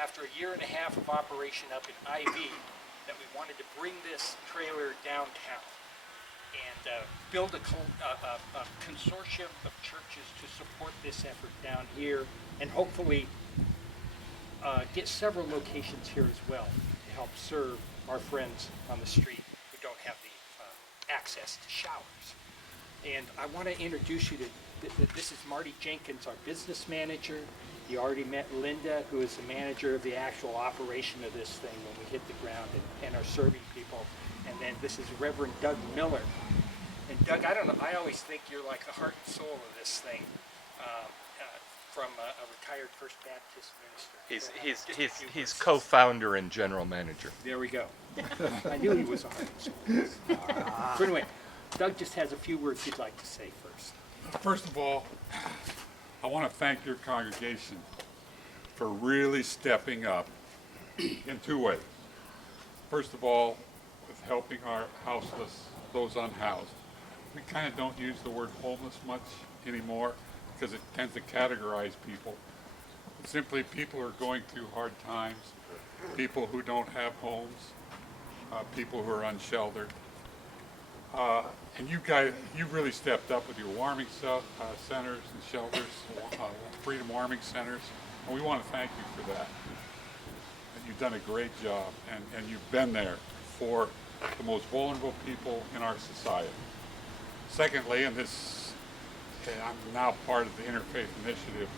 after a year and a half of operation up in IV, that we wanted to bring this trailer downtown and build a consortium of churches to support this effort down here, and hopefully get several locations here as well to help serve our friends on the street who don't have the access to showers. And I want to introduce you to, this is Marty Jenkins, our business manager. You already met Linda, who is the manager of the actual operation of this thing when we hit the ground and are serving people. And then this is Reverend Doug Miller. And Doug, I don't know, I always think you're like the heart and soul of this thing, from a retired First Baptist minister. He's co-founder and general manager. There we go. I knew he was a heart and soul. So anyway, Doug just has a few words he'd like to say first. First of all, I want to thank your congregation for really stepping up in two ways. First of all, with helping our houseless, those unhoused. We kind of don't use the word homeless much anymore because it tends to categorize people. Simply people who are going through hard times, people who don't have homes, people who are unsheltered. And you guys, you really stepped up with your warming centers and shelters, freedom warming centers, and we want to thank you for that. And you've done a great job, and you've been there for the most vulnerable people in our society. Secondly, and this, I'm now part of the Interfaith Initiative,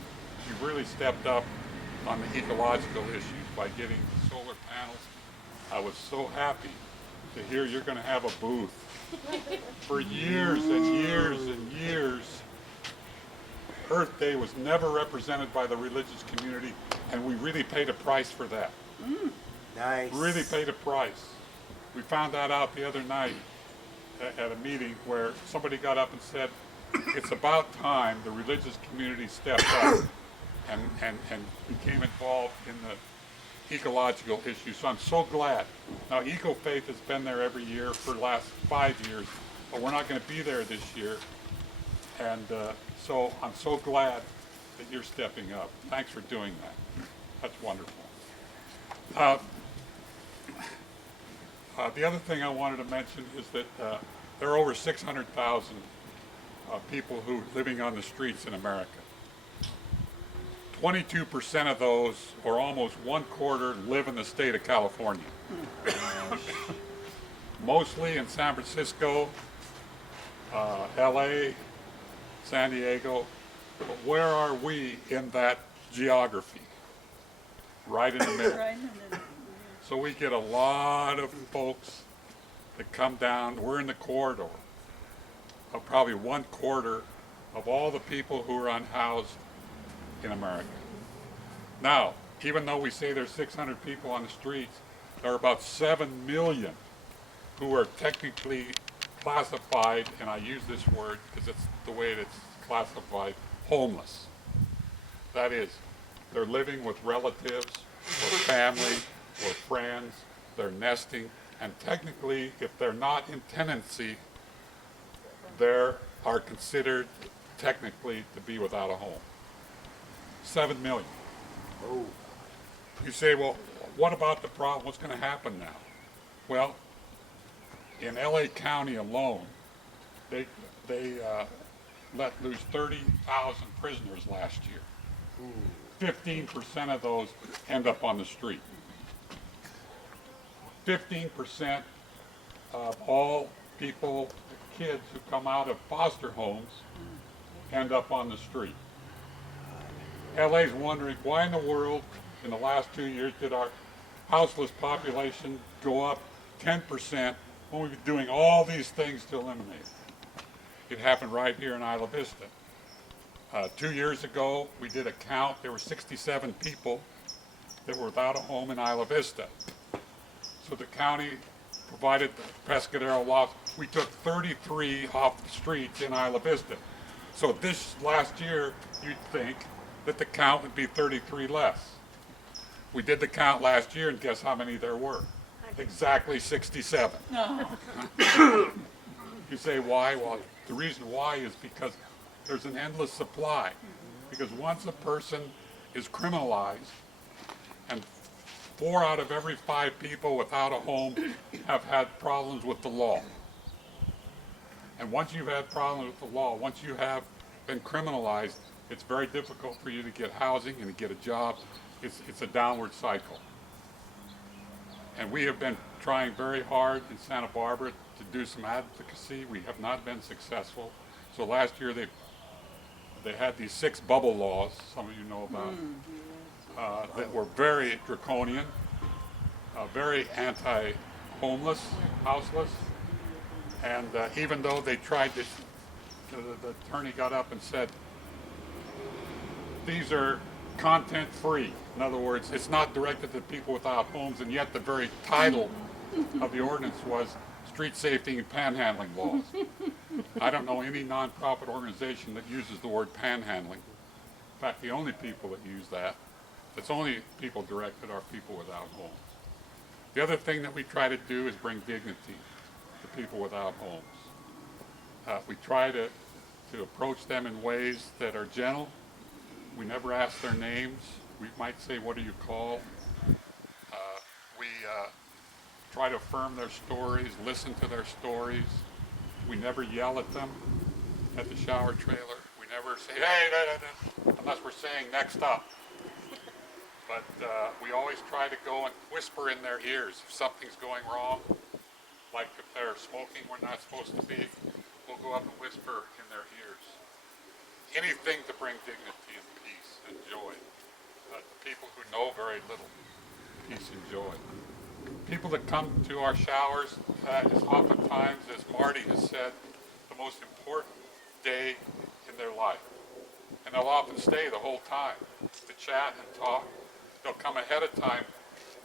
you've really stepped up on the ecological issues by getting solar panels. I was so happy to hear you're going to have a booth. For years and years and years, Earth Day was never represented by the religious community, and we really paid a price for that. Nice. Really paid a price. We found that out the other night at a meeting where somebody got up and said, it's about time the religious community stepped up and became involved in the ecological issues. So I'm so glad. Now, EcoFaith has been there every year for the last 5 years, but we're not going to be there this year. And so I'm so glad that you're stepping up. Thanks for doing that. That's wonderful. The other thing I wanted to mention is that there are over 600,000 people who are living on the streets in America. 22% of those, or almost 1/4, live in the state of California. Mostly in San Francisco, LA, San Diego. But where are we in that geography? Right in the middle. Right in the middle. So we get a lot of folks that come down. We're in the corridor of probably 1/4 of all the people who are unhoused in America. Now, even though we say there's 600 people on the streets, there are about 7 million who are technically classified, and I use this word because it's the way it's classified, homeless. That is, they're living with relatives or family or friends, they're nesting, and technically, if they're not in tenancy, they are considered technically to be without a home. 7 million. Oh. You say, well, what about the problem? What's going to happen now? Well, in LA County alone, they let loose 30,000 prisoners last year. 15% of those end up on the street. 15% of all people, kids who come out of foster homes end up on the street. LA's wondering why in the world in the last 2 years did our houseless population go up 10% when we've been doing all these things to eliminate it. It happened right here in Isla Vista. 2 years ago, we did a count. There were 67 people that were without a home in Isla Vista. So the county provided the Pescadero laws. We took 33 off the streets in Isla Vista. So this last year, you'd think that the count would be 33 less. We did the count last year, and guess how many there were? Exactly 67. You say, why? Well, the reason why is because there's an endless supply. Because once a person is criminalized and 4 out of every 5 people without a home have had problems with the law. And once you've had problems with the law, once you have been criminalized, it's very difficult for you to get housing and to get a job. It's a downward cycle. And we have been trying very hard in Santa Barbara to do some advocacy. We have not been successful. So last year they had these 6 bubble laws, some of you know about, that were very draconian, very anti-homeless, houseless. And even though they tried to, the attorney got up and said, these are content free. In other words, it's not directed to people without homes, and yet the very title of the ordinance was street safety and panhandling laws. I don't know any nonprofit organization that uses the word panhandling. In fact, the only people that use that, it's only people directed, are people without homes. The other thing that we try to do is bring dignity to people without homes. We try to approach them in ways that are gentle. We never ask their names. We might say, what do you call? We try to affirm their stories, listen to their stories. We never yell at them at the shower trailer. We never say, hey, da, da, da, unless we're saying next up. But we always try to go and whisper in their ears if something's going wrong. Like if they're smoking where not supposed to be, we'll go up and whisper in their ears. Anything to bring dignity and peace and joy to people who know very little peace and joy. People that come to our showers is oftentimes, as Marty has said, the most important day in their life. And they'll often stay the whole time to chat and talk. They'll come ahead of time.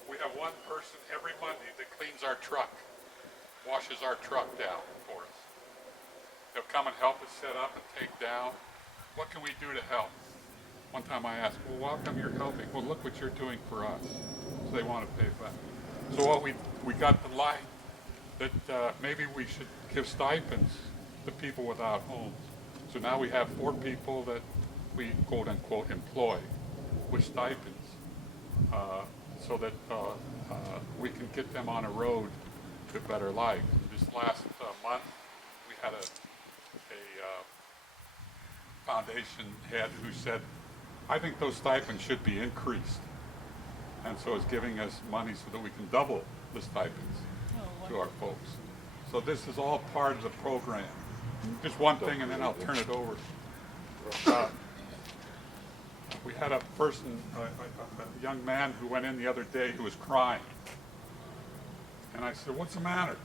We have one person every Monday that cleans our truck, washes our truck down for us. They'll come and help us set up and take down. What can we do to help? One time I asked, well, how come you're helping? Well, look what you're doing for us. So they want to pay back. So what we got the light that maybe we should give stipends to people without homes. So now we have 4 people that we quote unquote employ with stipends so that we can get them on a road to a better life. This last month we had a foundation head who said, I think those stipends should be increased. And so it's giving us money so that we can double the stipends to our folks. So this is all part of the program. Just one thing and then I'll turn it over. We had a person, a young man who went in the other day who was crying. And I said, what's the matter?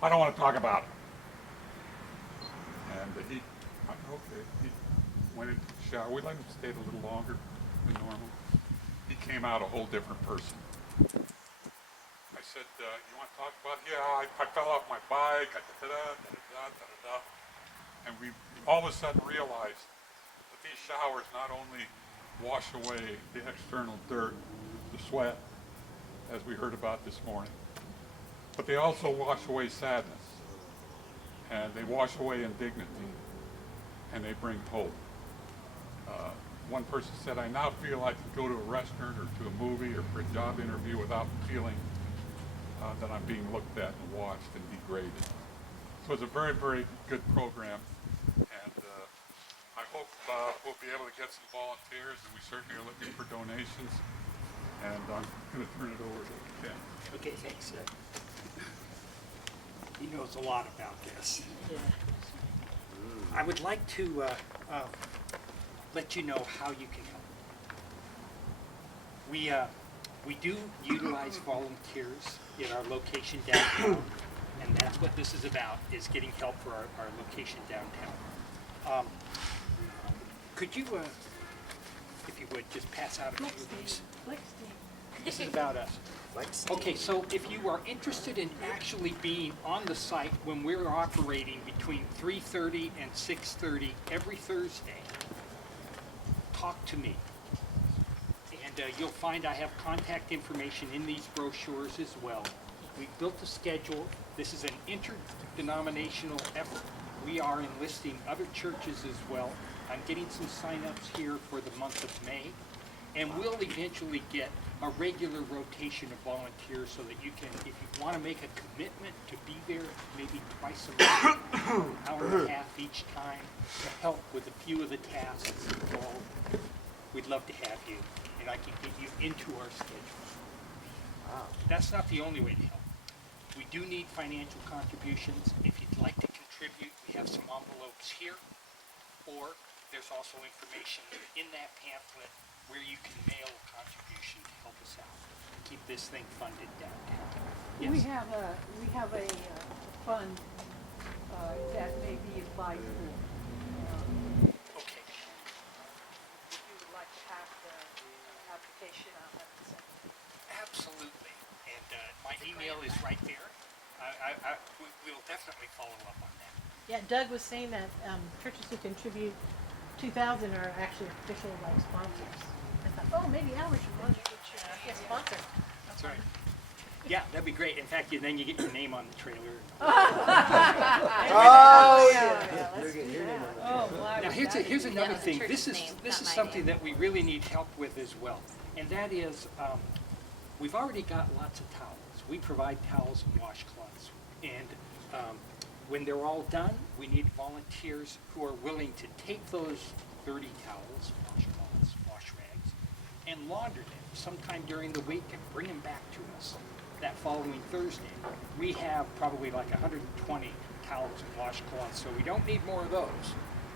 I don't want to talk about it. And he went into the shower. We let him stay a little longer than normal. He came out a whole different person. I said, you want to talk about it? Yeah, I fell off my bike, da-da-da. And we all of a sudden realized that these showers not only wash away the external dirt, the sweat, as we heard about this morning, but they also wash away sadness, and they wash away indignity, and they bring hope. One person said, I now feel I can go to a restaurant or to a movie or for a job interview without feeling that I'm being looked at and watched and degraded. So it's a very, very good program, and I hope we'll be able to get some volunteers, and we certainly are looking for donations, and I'm going to turn it over to Ken. Okay, thanks. He knows a lot about this. I would like to let you know how you can help. We do utilize volunteers in our location downtown, and that's what this is about, is getting help for our location downtown. Could you, if you would, just pass out a few of these? This is about us. Okay, so if you are interested in actually being on the site when we're operating between 3:30 and 6:30 every Thursday, talk to me. And you'll find I have contact information in these brochures as well. We built a schedule. This is an interdenominational effort. We are enlisting other churches as well. I'm getting some sign-ups here for the month of May. And we'll eventually get a regular rotation of volunteers so that you can, if you want to make a commitment to be there maybe twice a month, an hour and a half each time, to help with a few of the tasks involved, we'd love to have you, and I can get you into our schedule. Wow. That's not the only way to help. We do need financial contributions. If you'd like to contribute, we have some envelopes here, or there's also information in that pamphlet where you can mail a contribution to help us out, keep this thing funded downtown. We Yes, have a fund that may be applied for. okay. If you would like to have the application, I'll have it sent. Absolutely. And my email is right there. We'll definitely follow up on that. Yeah, Doug was saying that churches who contribute 2,000 are actually official like sponsors. I thought, oh, maybe ours should be a sponsor. That's right. Yeah, that'd be great. In fact, then you get your name on the trailer. Oh, yeah, You're let's getting do your name that. on Now here's another the thing. church's This name, is not my something name. that we really need help with as well, and that is we've already got lots of towels. We provide towels and washcloths, and when they're all done, we need volunteers who are willing to take those 30 towels, washcloths, wash rags, and launder them sometime during the week and bring them back to us that following Thursday. We have probably like 120 towels and washcloths, so we don't need more of those.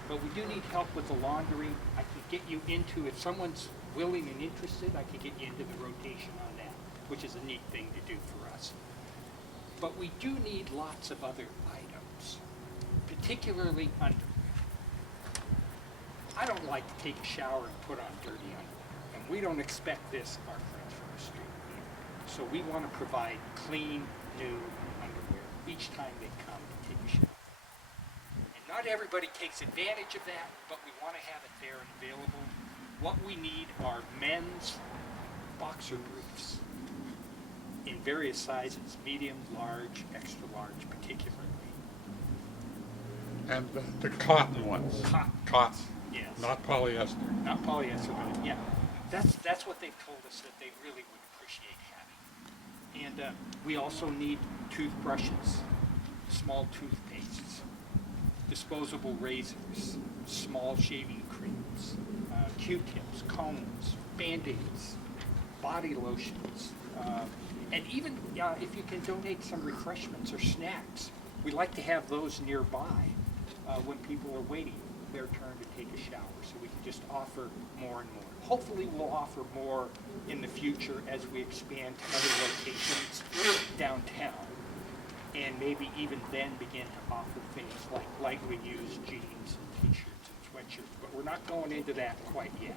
But we do need help with the laundering. I can get you into, if someone's willing and interested, I can get you into the rotation on that, which is a neat thing to do for us. But we do need lots of other items, particularly underwear. I don't like to take a shower and put on dirty underwear, and we don't expect this of our friends from the street either. So we want to provide clean, new underwear each time they come to take a shower. And not everybody takes advantage of that, but we want to have it there and available. What we need are men's boxer briefs in various sizes, medium, large, extra large particularly. And the cotton ones. Cotton. Yes. Not polyester. Not polyester, but yeah. That's what they've told us that they really would appreciate having. And we also need toothbrushes, small toothpastes, disposable razors, small shaving creams, Q-tips, combs, Band-Aids, body lotions, and even if you can donate some refreshments or snacks, we like to have those nearby when people are waiting their turn to take a shower, so we can just offer more and more. Hopefully we'll offer more in the future as we expand to other locations downtown, and maybe even then begin to offer things like lightly used jeans and t-shirts and sweatshirts, but we're not going into that quite yet.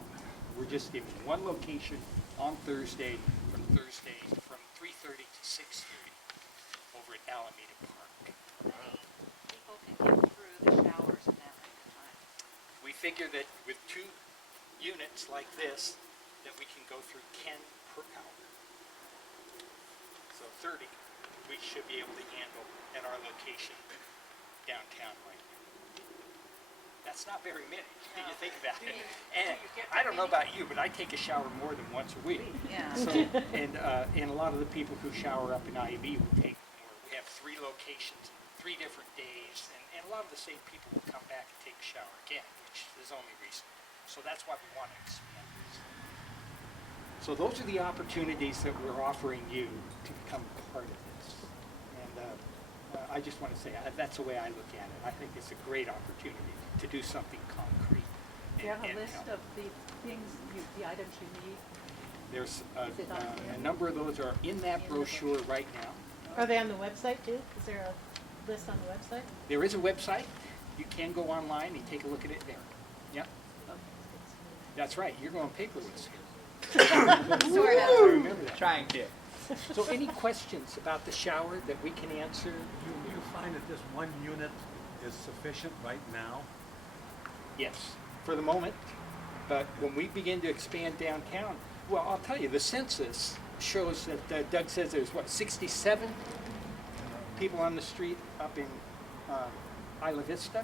We're just giving one location on Thursday from 3:30 to 6:30 over at Alameda Park. People can get through the showers in that length of time. We figure that with 2 units like this, that we can go through 10 per hour. So 30, we should be able to handle at our location downtown right now. That's not very many, when you think about it. And I don't know about you, but I take a shower more than once a week. Yeah. So, and a lot of the people who shower up in IB will take more. We have 3 locations, 3 different days, and a lot of the same people will come back and take a shower again, which is only recent. So that's why we want to expand this. So those are the opportunities that we're offering you to become part of this. And I just want to say, that's the way I look at it. I think it's a great opportunity to do something concrete. Do you have a and list help. of the things, the items you need? There's Is it on there? a number of those are in that brochure right now. Are they on the website too? Is there a list on the website? There is a website. You can go online and take a look at it there. Yeah, that's right. You're going paperless here. Sort I of. remember that. Trying to. So any questions about the shower that we can answer? You find that this one unit is sufficient right now? Yes, for the moment. But when we begin to expand downtown, well, I'll tell you, the census shows that Doug says there's, 67 people on the street up in Isla Vista?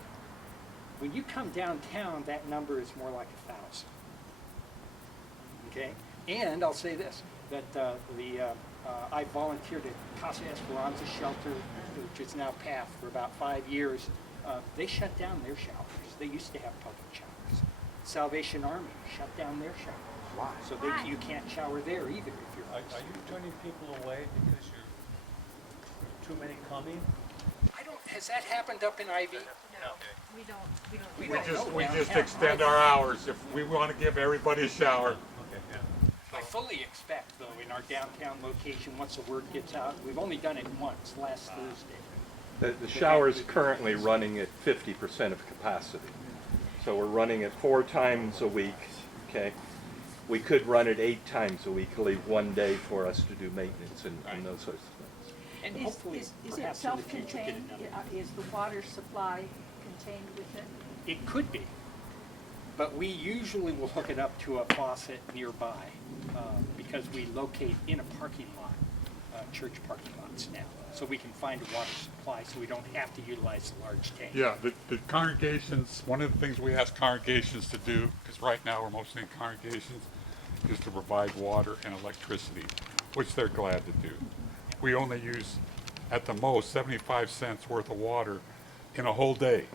When you come downtown, that number is more like 1,000. okay? And I'll say this, that I volunteered at Casa Esperanza Shelter, which is now PATH, for about 5 years. They shut down their showers. They used to have public showers. Salvation Army shut down their showers. Why? So you can't shower there either if you're Are you turning people away because you're too many coming? I don't, has that happened up in Ivy? No, we don't. We We don't just, know we just downtown. extend our hours if we want to give everybody a shower. Okay, yeah. I fully expect, though, in our downtown location, once the word gets out, we've only done it once, last Thursday. The shower's currently running at 50% of capacity. So we're running it 4 times a week, okay? We could run it 8 times a week, leave 1 day for us to do maintenance and those sorts of things. And Is hopefully, it perhaps in the future, get self-contained? another. Is the water supply contained with it? It could be, but we usually will hook it up to a faucet nearby, because we locate in a parking lot, church parking lots now. So we can find a water supply, so we don't have to utilize the large tank. Yeah, the congregations, one of the things we ask congregations to do, because right now we're mostly in congregations, is to provide water and electricity, which they're glad to do. We only use, at the most, 75 cents worth of water in a whole day.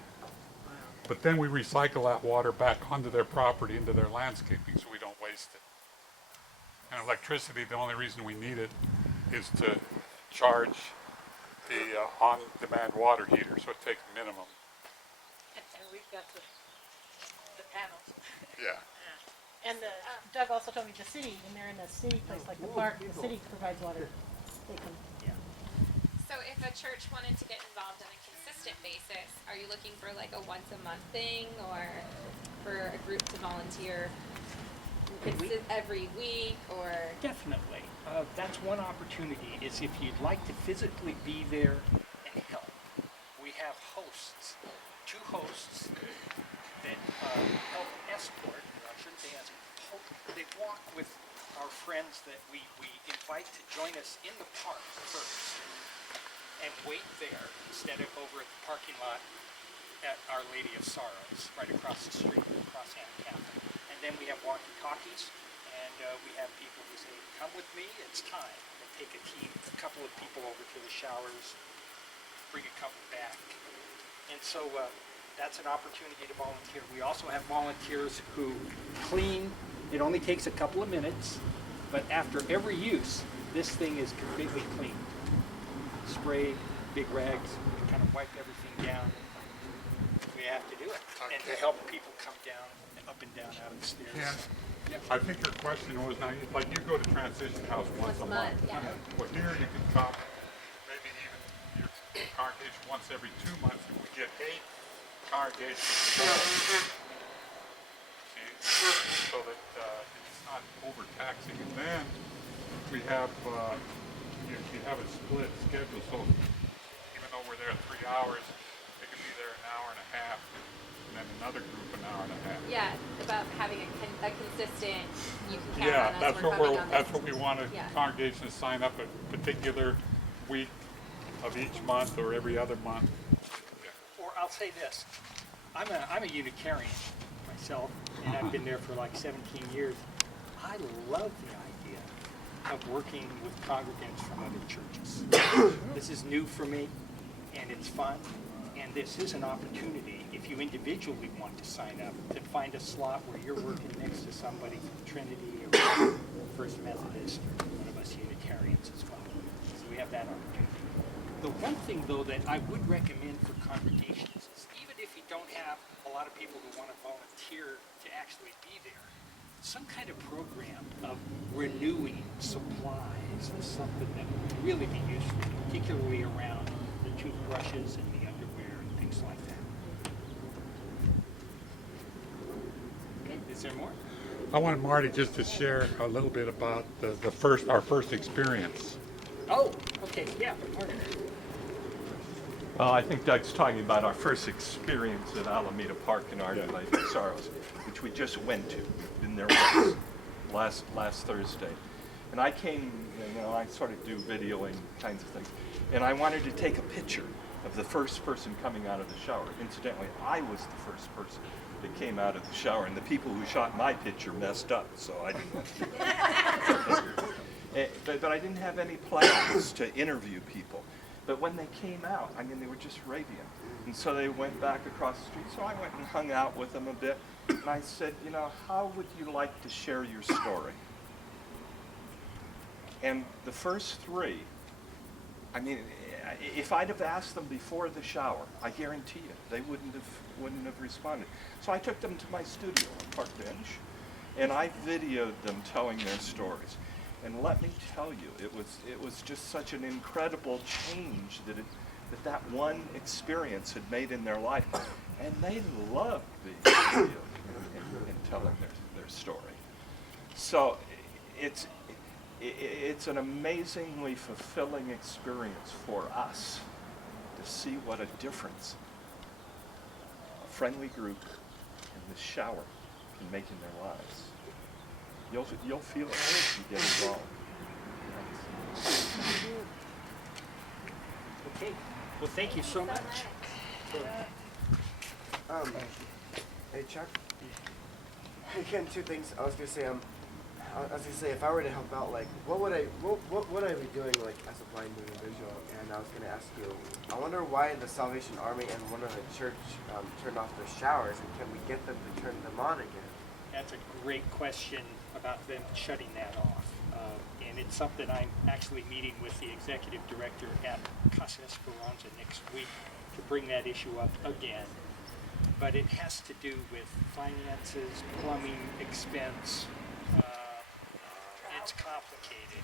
But then we recycle that water back onto their property, into their landscaping, so we don't waste it. And electricity, the only reason we need it is to charge the on-demand water heater, so it takes minimum. And we've got the panels. Yeah. And Doug also told me the city, when they're in a city place like the park, the city provides water. They can, So if a church wanted to get involved on a consistent basis, are you looking for like a once a month thing or for a group to volunteer every week or? Definitely. That's one opportunity, is if you'd like to physically be there and help. We have hosts, 2 hosts that help escort, or I shouldn't say escort, they walk with our friends that we invite to join us in the park first and wait there instead of over at the parking lot at Our Lady of Sorrows, right across the street, across Ann Catholic. And then we have walkie-talkies, and we have people who say, come with me, it's time. And take a couple of people over to the showers, bring a couple back. And so that's an opportunity to volunteer. We also have volunteers who clean. It only takes a couple of minutes, but after every use, this thing is completely clean. Spray, big rags, kind of wipe everything down. We have to do it. And to help people come down, up and down out of the stairs. Yeah. I think your question was, now, like you go to Transition House once a month. Yeah. Well, here you can come, maybe even your congregation once every 2 months. If we get 8 congregations together, see, so that it's not overtaxing. And then we have, you have a split schedule, so even though we're there 3 hours, they could be there an hour and a half, and then another group an hour and a half. Yeah, about having a consistent, you can count Yeah, on us, that's we're what coming on that's this. what we want a Yeah. congregation to sign up a particular week of each month or every other month. Or I'll say this, I'm a Unitarian myself, and I've been there for like 17 years. I love the idea of working with congregants from other churches. This is new for me, and it's fun, and this is an opportunity, if you individually want to sign up, to find a slot where you're working next to somebody from Trinity or First Methodist or one of us Unitarians as well. So we have that opportunity. The one thing, though, that I would recommend for congregations is even if you don't have a lot of people who want to volunteer to actually be there, some kind of program of renewing supplies is something that would really be useful, particularly around the toothbrushes and the underwear and things like that. Okay, is there more? I wanted Marty just to share a little bit about our first experience. Oh, okay, yeah, Marty. Well, I think Doug's talking about our first experience at Alameda Park in Our Lady of Sorrows, which we just went to. Been there once, last Thursday. And I came, I sort of do videoing kinds of things, and I wanted to take a picture of the first person coming out of the shower. Incidentally, I was the first person that came out of the shower, and the people who shot my picture messed up, so I didn't. But I didn't have any plans to interview people. But when they came out, I mean, they were just radiant. And so they went back across the street, so I went and hung out with them a bit. And I said, you know, how would you like to share your story? And the first three, I mean, if I'd have asked them before the shower, I guarantee you, they wouldn't have responded. So I took them to my studio on Park Bench, and I videoed them telling their stories. And let me tell you, it was just such an incredible change that one experience had made in their life, and they loved being videoed and telling their story. So it's an amazingly fulfilling experience for us to see what a difference a friendly group in the shower can make in their lives. You'll feel it if you get involved. Okay, well, thank you so much. Hey Chuck. Again, two things. I was gonna say, if I were to help out, like, what would I be doing, like, as a blind individual? And I was gonna ask you, I wonder why the Salvation Army and one of the church turned off their showers, and can we get them to turn them on again? That's a great question about them shutting that off. And it's something I'm actually meeting with the executive director at Casa Esperanza next week to bring that issue up again. But it has to do with finances, plumbing expense. It's complicated.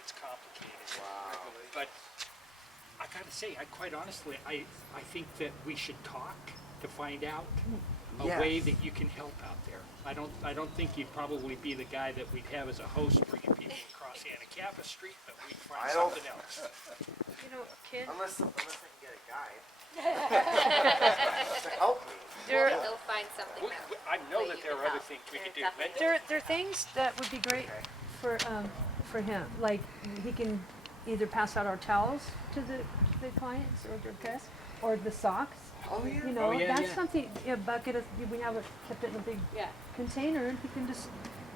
It's complicated. Wow. But I gotta say, quite honestly, I think that we should talk to find out a way that you can help out there. I don't think you'd probably be the guy that we'd have as a host bringing people across Anacapa Street, but we'd find something else. You know, kid, Unless I can get a guide to help me. They'll find something We- that we- I know way that you there can are other help. things we could do. Definitely. But there are things that would be great for him. Like, he can either pass out our towels to the clients or their guests, or the socks. Oh yeah. You know, Oh, yeah, that's yeah. something, a bucket of, we have it, kept it in a big Yeah. container, and he can just,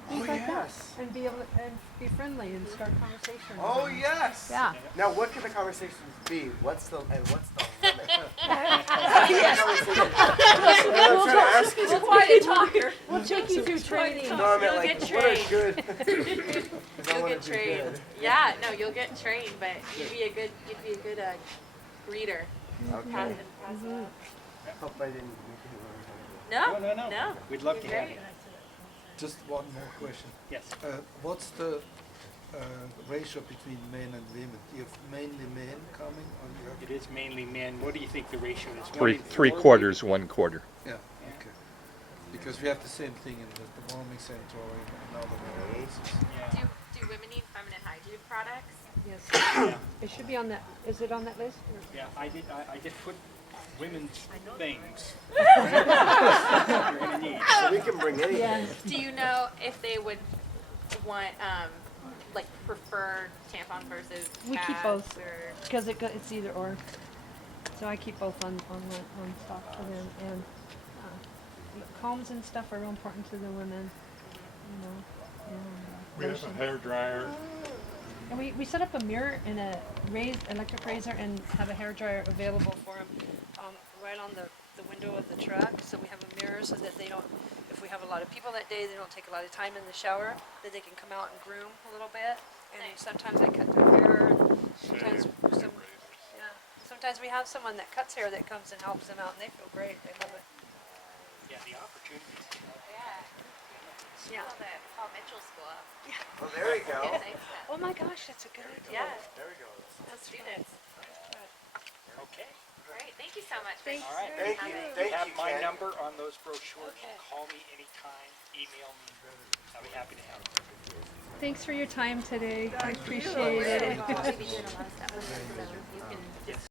things Oh, like that. yes. And be able to, and be friendly and start conversations. Oh and- yes. Yeah. Now, what can the conversations be? What's the limit? We'll quite a talker. We'll take you through training. No, I meant, You'll like, get what are trained. good? 'Cause I You'll wanna get do trained. good. Yeah, no, you'll get trained, but you'd be a good greeter. Okay. Pass it on. Hope I didn't make you learn how to do No. We'd love to You're have great. you. Just one more question. Yes. What's the ratio between men and women? Do you have mainly men coming, or you have? It is mainly men. What do you think the ratio is? Three quarters, 1 quarter. Yeah. Okay. Because we have the same thing in the warming center and other places. Yeah. Do women need feminine hygiene products? Yes. Yeah. It should be on that, is it on that list? Yeah, I did put women's things. You're gonna need. So we can bring anything. Yes. Do you know if they would want, like, prefer tampon versus We keep pads both. or? Because it's either or. So I keep both on stock for them. And combs and stuff are real important to the women, you know. And, We have a lotion. hair dryer. And we set up a mirror and a electric razor and have a hair dryer available for them right on the window of the truck. So we have a mirror so that they don't, if we have a lot of people that day, they don't take a lot of time in the shower, that they can come out and groom a little bit. And sometimes I cut their hair. And sometimes we have someone that cuts hair that comes and helps them out, and they feel great. They love it. Yeah, the opportunities. Yeah. Yeah. The Paul Mitchell School up. Oh, there we go. Oh my gosh, that's a good idea. Yeah, There we go. the students. Okay. Great, thank you so much. Thanks. All right. Thank you. You Thank have you, my Ken. number on those brochures. Call me anytime. Email me. I'll be happy to help. Thanks for your time today. I appreciate it. We'll be doing a lot of stuff with them, so you can just